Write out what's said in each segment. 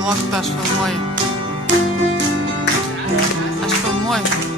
Plokštą aš filmuoju. Aš filmuoju.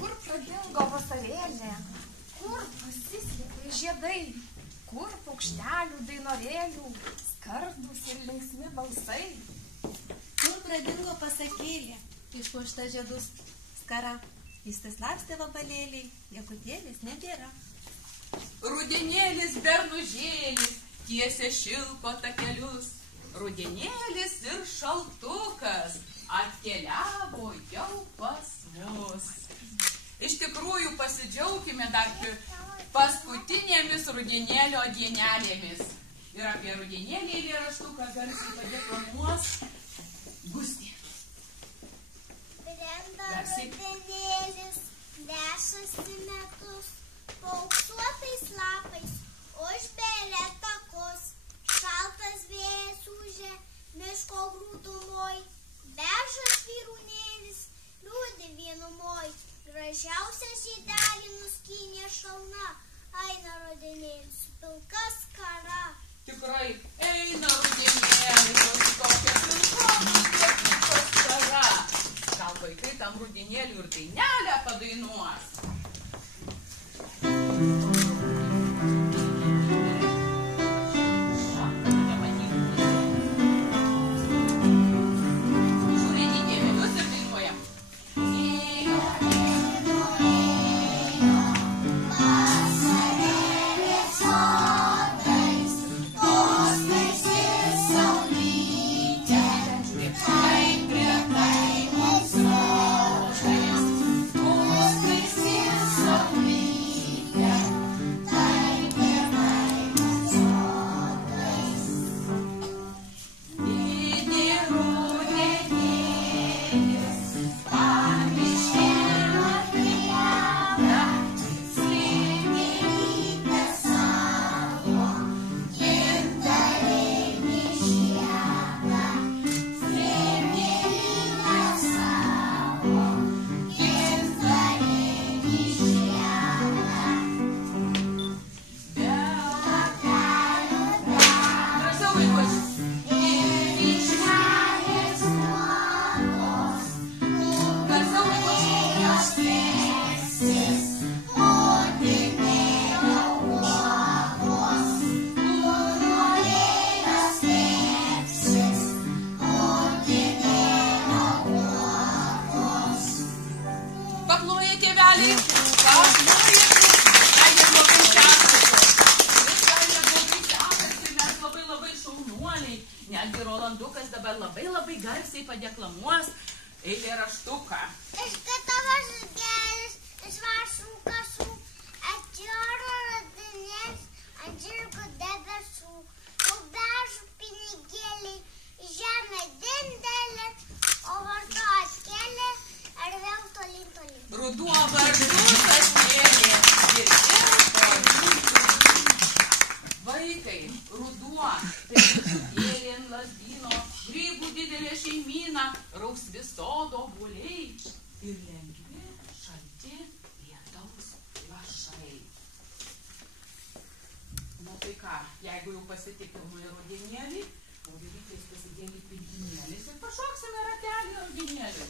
Kur pradingo vasarėlė? Kur pasislėpė žiedai? Kur paukštelių dainorėlių skardūs ir linksmi balsai? Kur pradingo pasakėlė, išpuošta žiedus skara, įsislapstė vabalėliai, jakutėlis nebėra. Rudenėlis bernužėlis tiesia šilko takelius, rudenėlis ir šaltukas atkeliavo jau pas mus. Iš tikrųjų pasidžiaukime dar paskutinėmis rudenėlio dienelėmis. Ir apie rudenėlį eilėraštuką garsiai padeklamuos Gustė. Brenda rudenėlis, nešasi metus, paauksuotais lapais, užbelia takus, šaltas vėjas ūžia miško grūdumoj, beržas vyrūnėlis, liūdi vienumoj, gražiausia žiedelį nuskynė šalna, eina rudenėlis, pilka skara. Tikrai eina rudenėlis, tokia pilka skara. Gal vaikai tam rudenėliui ir dainelę padainuos? Netgi Rolandukas dabar labai garsiai padeklamuos eilėraštuką. Iškatavo žirgelis, iš vašų kasų, atjoro rudenėlis ant žirgų debesų, ubežų pinigėliai, žemė dindelė, o vardu atkėlė ir vėl tolyn. Ruduo vardus atkėlė ir vėl tolyn. Vaikai, ruduo, tai gėlėn lazdyno, grybų didelė šeimyna, rausvi sodo obuoliai ir lengvi šalti lietaus lašai. Nu tai ką, jeigu jau pasitikime rudenėlį, o vyrytais pasidėlį pintinėlis ir pašoksime ratelį rudenėlį.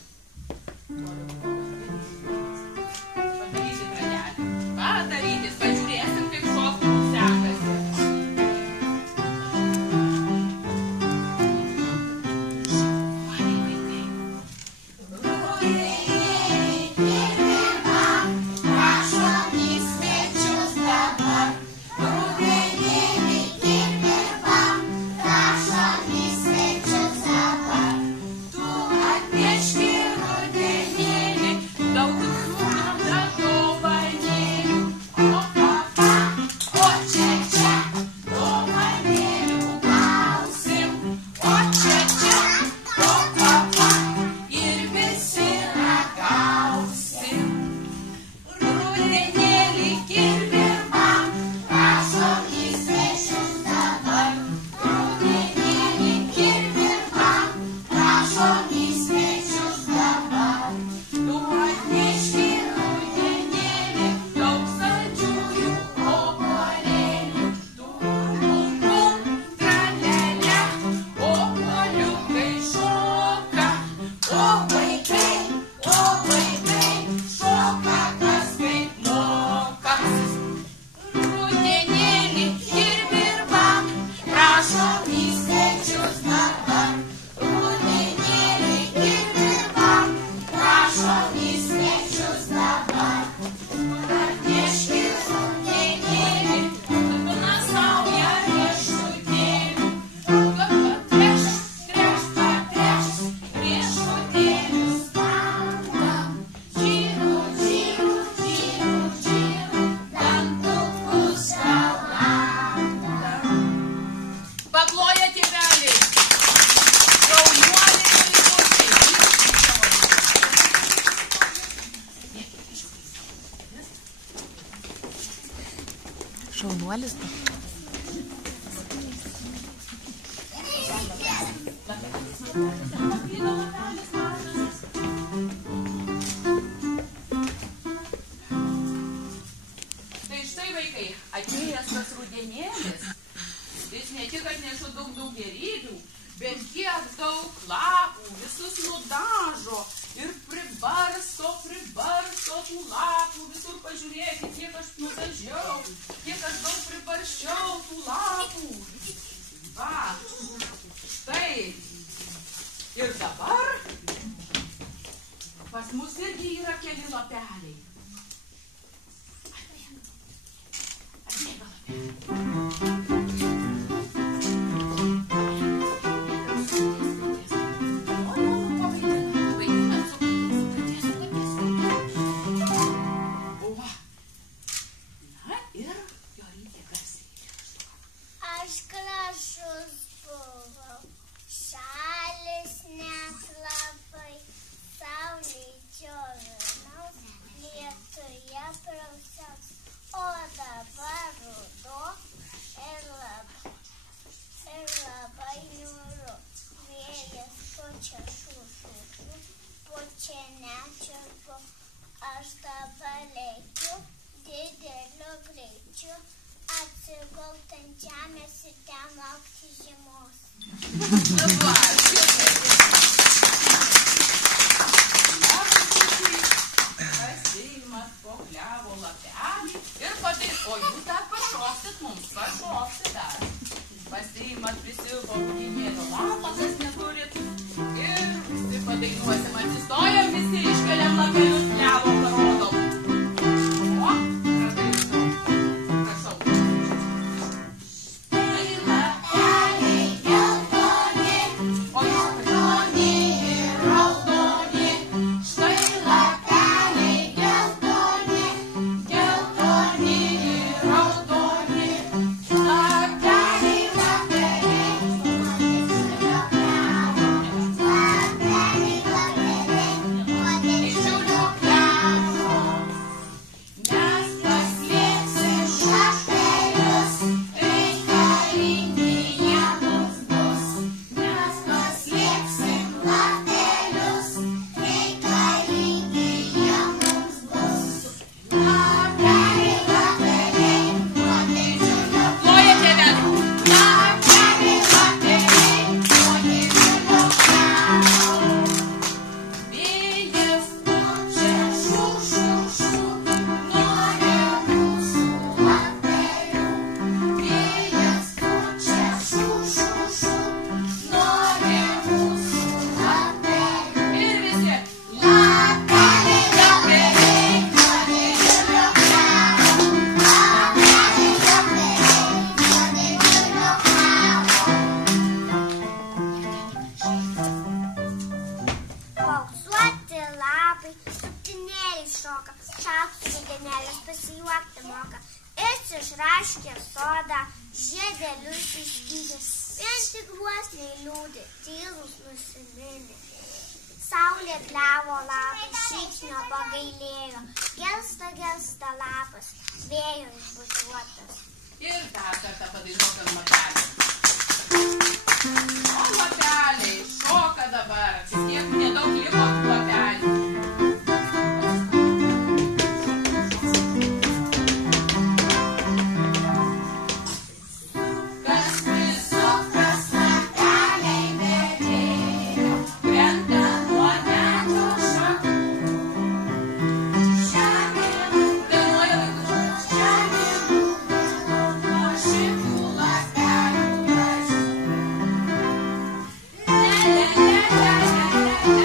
Padarysit ratelį. Padarytis, pažiūrėsim, kaip šoktų sekasi. Rudenėlį kirmėma, prašom į svečius. Šaunuolis. Tai štai vaikai, atėjęs tas rudenėlis, jis ne tik atneša daug gėrybių, bet kiek daug lapų, visus nudažo ir pribarsto tų lapų, visur pažiūrėkit, kiek aš nudažiau, kiek aš daug pribarščiau tų lapų. Va, štai. Ir dabar pas mus irgi yra keli lapeliai. Atbėga Aš gražus buvau, šalis net labai, saulė džiovinau, lietuje prausiaus, o dabar ruduo ir labai niūru. Vėjas pučia pučia nečiurpu, aš dabar lekiu dideliu greičiu, atsigult ant žemės ir ten laukti žiemos. Pasiimat po klevo lapelį ir o jūs dar pašoksit mums, pašoksit dar. Pasiimat visi rudenėlio lapą, kas neturit, ir visi padainuosim, atsistojam, visi iškeliam lapelius klevo parodom. Išraškė sodą, žiedelius išskydė, vien tik gluosniai liūdė, tylūs nusiminė. Saulė klevo lapai, šypsnio pagailėjo, gelsta lapas, vėjo išbučiuotas. Ir dar kartą padainuokam lapelį. O lapeliai, šoka dabar, kiek nedaug liko lapelių. La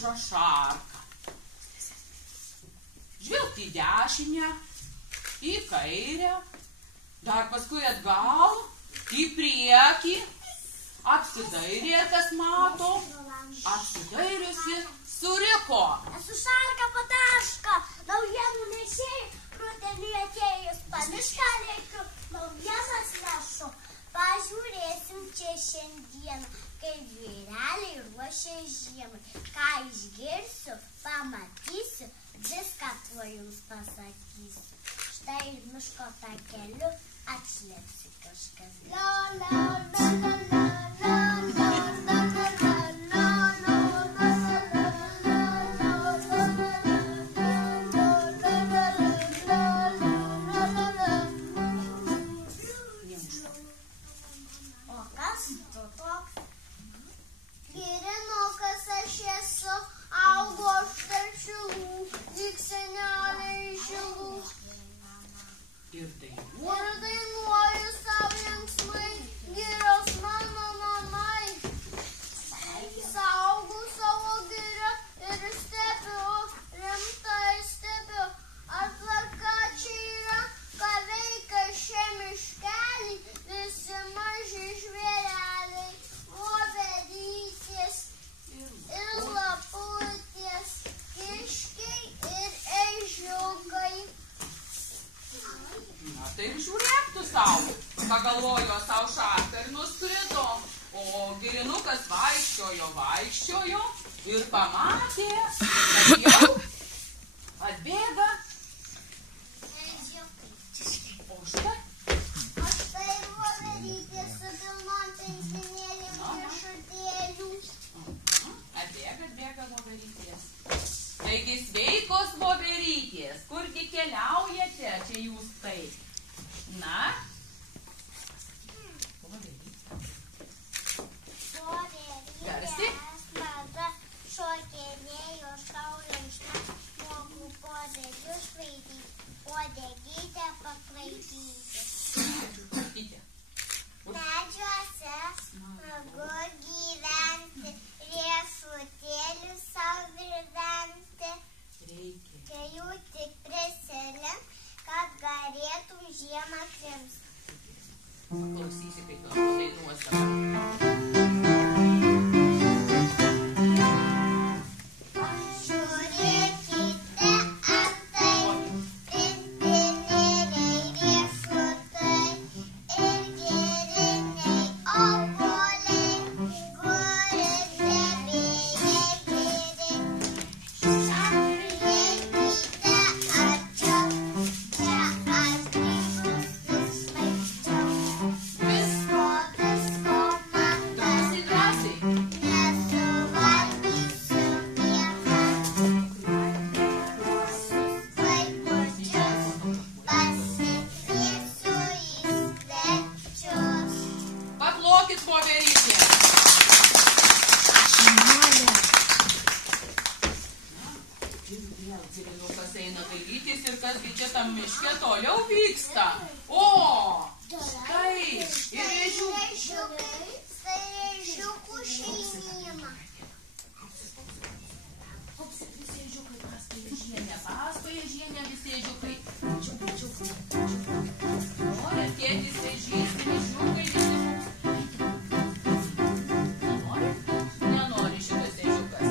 mažą šarką. Žvilgt į dešinę, į kairę, dar paskui atgal, į priekį, apsidairė, kas mato, apsidairiusi, suriko. Esu šarka pataška, naujienų nešėjai, rudenį atėjus pamišką reikiu, naujienas nešu. Pažiūrėsim čia šiandieną, kaip žvėreliai ruošia žiemai. Ką išgirsiu, pamatysiu, viską tuo jums pasakysiu. Štai ir miško takeliu atšlepsi kažkas. La la la la la la la la la la. Girinukas aš esu, augo aš tarp šilų, lyg seneliai šilų. Ir dainuoju savo linksmai, girios mano namai. Saugau savo girą ir stebiu, rimtai stebiu. Ar tvarka čia yra, ką veikia šie miškeliai, visi maži žvėreliai. Voverytės ir laputės, kiškiai ir ežiukai. Na tai ir žiūrėk tu savo, pagalvojo savo šarka ir nuskrido. O girinukas vaikščiojo ir pamatė, kad jau atbėga. O štai. O štai voverytės su pilnom pintinėlėm riešutėlių. Atbėga voverytės. Taigi sveikos voverytės, kurgi keliaujate čia jūs taip? Na? Voverytės mada šokinėjo šauliaukštą, moku podelius vaidyti, uodegytę pakraipyti. Medžiuose smagu gyventi, riešutėlių sau virventi. Čia jų tik prisilink, kad galėtum žiemą krimsti. Paklausysi, kaip tu dainuos dabar. Girinukas eina dairytis ir kasgi čia tam miške toliau vyksta. O, štai, ir ežiukai. Tai ežiukų šeimyna. Visi ežiukai paskui ežienę, visi ežiukai. O, ir tėtis ežys, ir ežiukai visi. Nenori šitas ežiukas.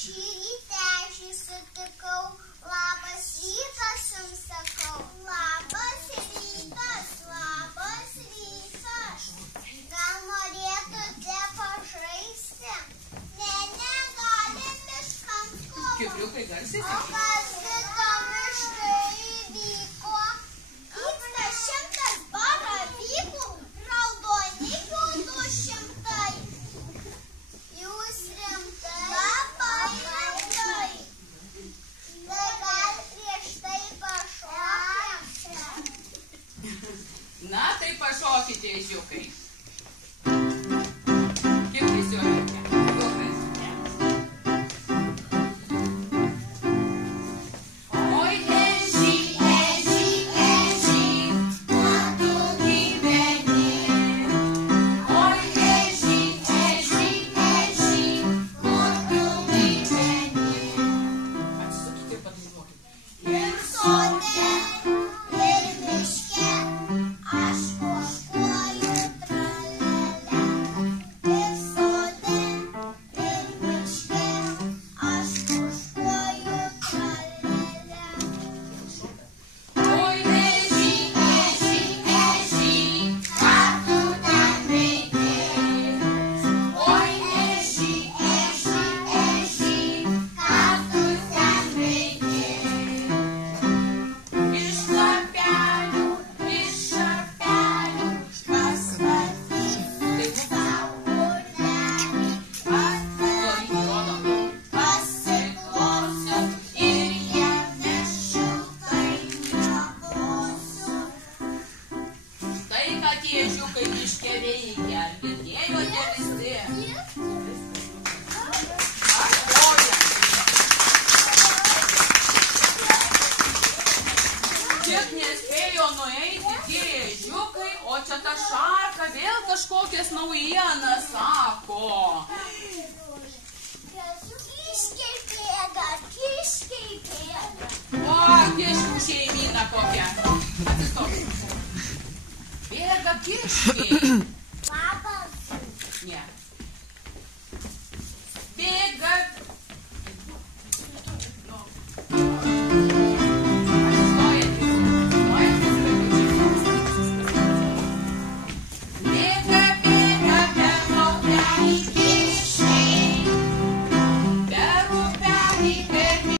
Šį rytą aš jį sutikau, labas rytas jums sakau. Labas rytas, labas rytas. Gal norėtumėte pažaisti? Ne, negalim miškam skubam. Kipriukai garsiai. O kasgi tam miškai įvyko? Vyksta 100 baravykų, raudonikių 200. Jūs rimtai? Labai rimtai. Tai gal prieš tai pašokėm? Na, tai pašokite, ežiukai. Kiek prisijuokite? Oi, eži, eži, eži. eina tie ežiukai miške veikia. Girdėjote visi? Kartojam. Tik nespėjo nueiti tie ežiukai, o čia ta šarka vėl kažkokias naujienas sako. Kiškiai bėga. O, kiškių šeimyna kokia. Atsistok. Bėga kiškiai. Labas. Ne.